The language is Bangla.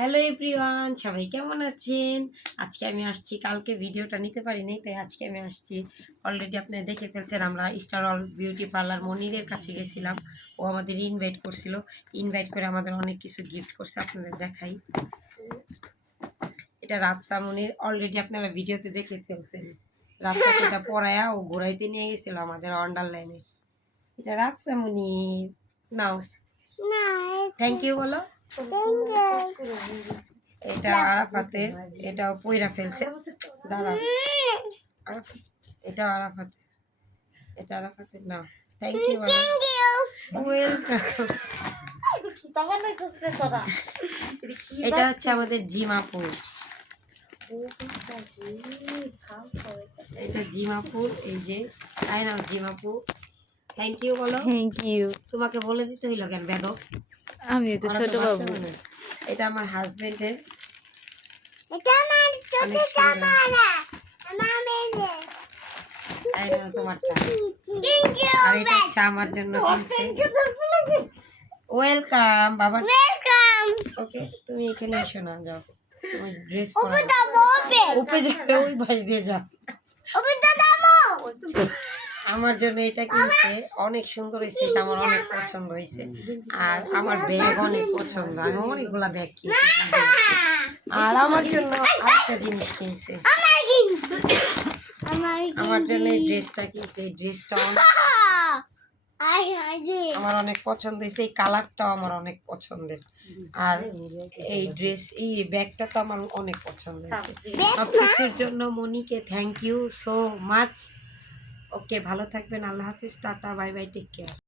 হ্যালো এভরিওয়ান, সবাই কেমন আছেন? আজকে আমি আসছি, কালকে ভিডিওটা নিতে পারিনি, তাই আজকে আমি আসছি। অলরেডি আপনারা দেখে ফেলছেন, আমরা স্টার অল বিউটি পার্লার মনিরের কাছে গেছিলাম। ও আমাদের ইনভাইট করছিল, ইনভাইট করে আমাদের অনেক কিছু গিফট করছে। আপনাদের দেখাই, এটা রাফসা মনির। অলরেডি আপনারা ভিডিওতে দেখে ফেলছেন। রাফসাকে এটা পরায়া ও ঘোরাইতে নিয়ে গেছিল আমাদের আন্ডারলাইনে। এটা রাফসা মনির, নাও থ্যাংক ইউ বলো। এটা আরাফাতের, এটাও পয়রা ফেলছে, দাঁড়াও। এটা আরাফাতের, এটা আরাফাতের না, থ্যাংক ইউ বলো। ওয়েলকাম। এটা হচ্ছে আমাদের জিমাপুর, এটা জিমাপুর। এই যে তাই না, জিমাপুর থ্যাংক ইউ বলো। Thank you. তোমাকে বলে দিতে হইল কেন বেদক? আমি তো ছোট বাবু। এটা আমার হাজবেন্ডের, তোমারটা। আর এটা হচ্ছে আমার জন্য কিনছে। ওয়েলকাম বাবা। ওকে, তুমি এখানে এসো না, যাও তুমি ড্রেস পরো, উপরে যাবে, ওই বাস দিয়ে যাও। আমার জন্য এটা কিনছে, অনেক সুন্দর হয়েছে, এটা আমার অনেক পছন্দ হয়েছে। আর আমার ব্যাগ অনেক পছন্দ, আমি অনেকগুলা ব্যাগ কিনছি। আর আমার জন্য আরেকটা জিনিস কিনছে, আমার জন্য এই ড্রেসটা কিনছে। এই ড্রেসটা আমার অনেক পছন্দ হয়েছে, এই কালারটাও আমার অনেক পছন্দের। আর এই ড্রেস, এই ব্যাগটা তো আমার অনেক পছন্দ হয়েছে। সব কিছুর জন্য মনিকে thank you so much. Okay, ভালো থাকবেন, আল্লাহ হাফিজ, tata, bye bye, take care.